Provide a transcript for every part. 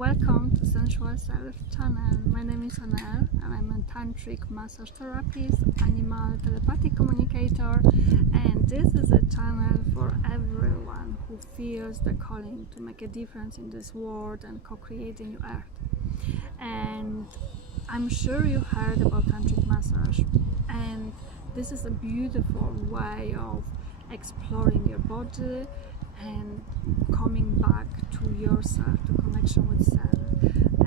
Welcome to Sensual Self channel. My name is Anel and I'm a tantric massage therapist, animal telepathic communicator, and this is a channel for everyone who feels the calling to make a difference in this world and co-create a new earth. And I'm sure you heard about tantric massage, and this is a beautiful way of exploring your body and coming back to yourself, to connection with self.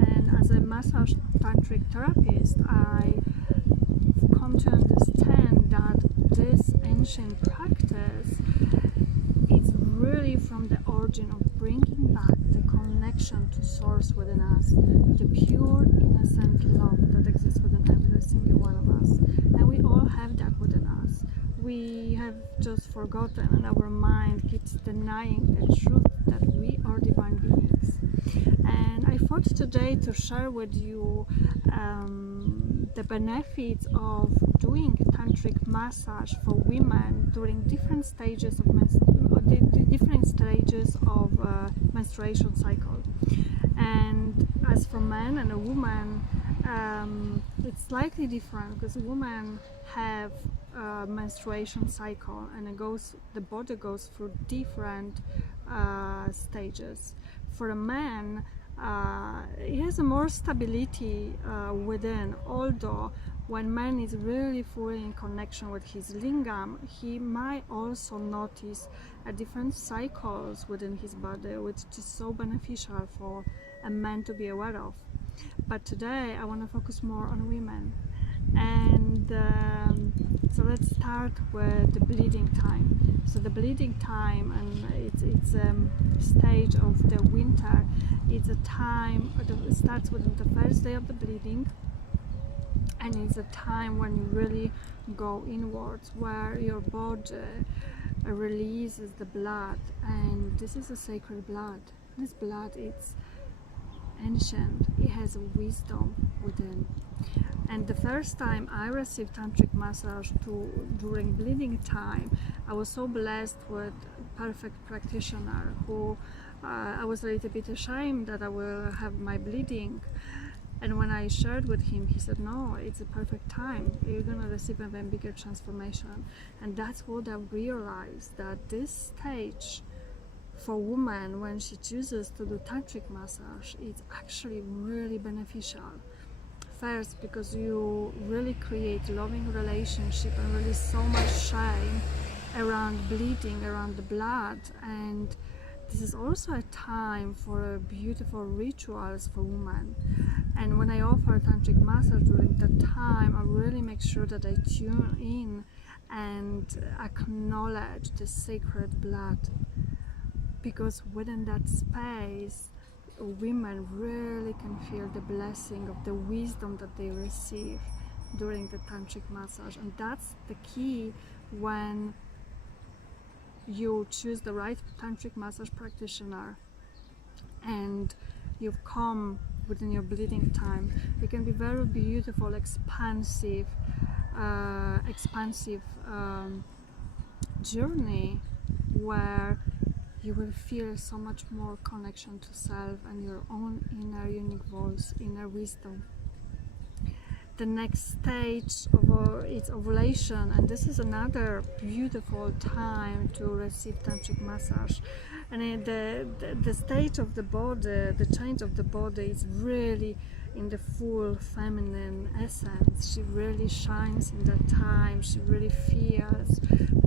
And as a massage tantric therapist, I come to understand that this ancient practice is really from the origin of bringing back the connection to source within us, the pure innocent love that exists within every single one of us. And we all have that within us. We have just forgotten, and our mind keeps denying the truth that we are divine beings. And I thought today to share with you the benefits of doing tantric massage for women during different stages of menstruation cycle. And as for men and a woman, it's slightly different because women have a menstruation cycle, and the body goes through different stages. For a man, he has a more stability within, although when man is really fully in connection with his lingam, he might also notice different cycles within his body, which is so beneficial for a man to be aware of. But today I want to focus more on women. And so let's start with the bleeding time. So the bleeding time, and it's a stage of the winter. It's a time that starts within the first day of the bleeding, and it's a time when you really go inwards, where your body releases the blood. And this is a sacred blood. This blood, it's ancient, it has a wisdom within. And the first time I received tantric massage during bleeding time, I was so blessed with a perfect practitioner who I was a little bit ashamed that I will have my bleeding. And when I shared with him, he said, no, it's a perfect time. You're gonna receive a very bigger transformation. And that's what I realized, that this stage for women, when she chooses to do tantric massage, it's actually really beneficial. First, because you really create loving relationship and really so much shame around bleeding, around the blood. And this is also a time for beautiful rituals for women. And when I offer tantric massage during that time, I really make sure that I tune in and acknowledge the sacred blood, because within that space, women really can feel the blessing of the wisdom that they receive during the tantric massage. And that's the key when you choose the right tantric massage practitioner and you've come within your bleeding time. It can be very beautiful, expansive journey where you will feel so much more connection to self and your own inner unique voice, inner wisdom. The next stage is ovulation, and this is another beautiful time to receive tantric massage. And the stage of the body, the change of the body is really in the full feminine essence. She really shines in that time. She really feels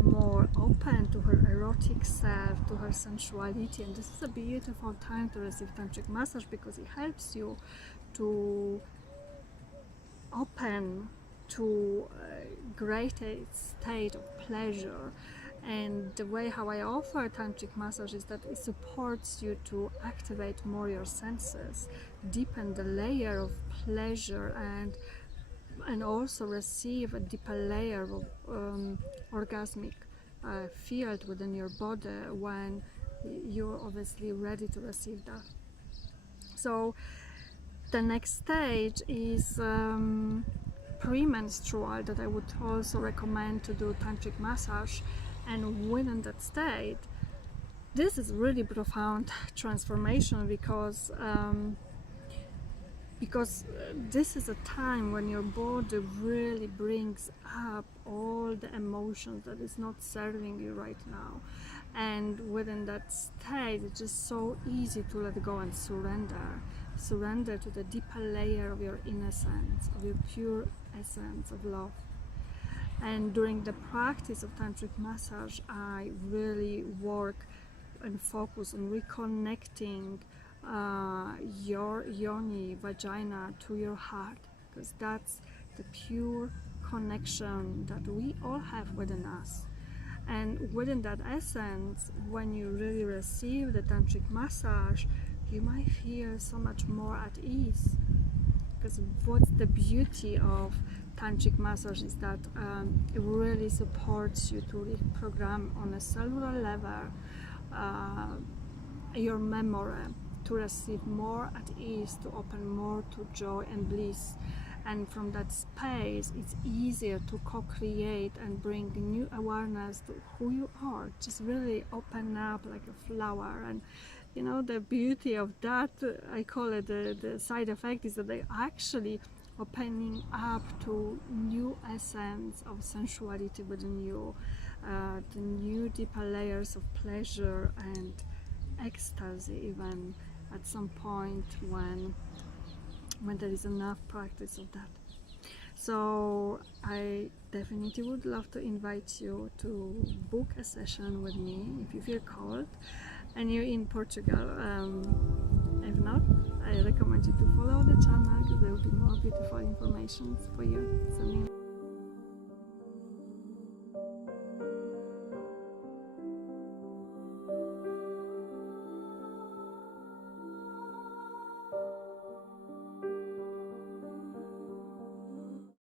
more open to her erotic self, to her sensuality. And this is a beautiful time to receive tantric massage, because it helps you to open to a greater state of pleasure. And the way how I offer tantric massage is that it supports you to activate more your senses, deepen the layer of pleasure, and also receive a deeper layer of orgasmic field within your body when you're obviously ready to receive that. So the next stage is premenstrual, that I would also recommend to do tantric massage. And within that state, this is really profound transformation, because because this is a time when your body really brings up all the emotions that is not serving you right now, and within that state it's just so easy to let go and surrender to the deeper layer of your innocence, of your pure essence of love. And during the practice of tantric massage, I really work and focus on reconnecting your yoni, vagina, to your heart, because that's the pure connection that we all have within us. And within that essence, when you really receive the tantric massage, you might feel so much more at ease. Because what's the beauty of tantric massage is that it really supports you to reprogram on a cellular level your memory, to receive more at ease, to open more to joy and bliss. And from that space, it's easier to co-create and bring new awareness to who you are. Just really open up like a flower. And you know, the beauty of that, I call it the side effect, is that they actually opening up to new essence of sensuality within you, the new deeper layers of pleasure and ecstasy, even at some point when there is enough practice of that. So I definitely would love to invite you to book a session with me if you feel called and you're in Portugal. If not, I recommend you to follow the channel, because there will be more beautiful information for you. So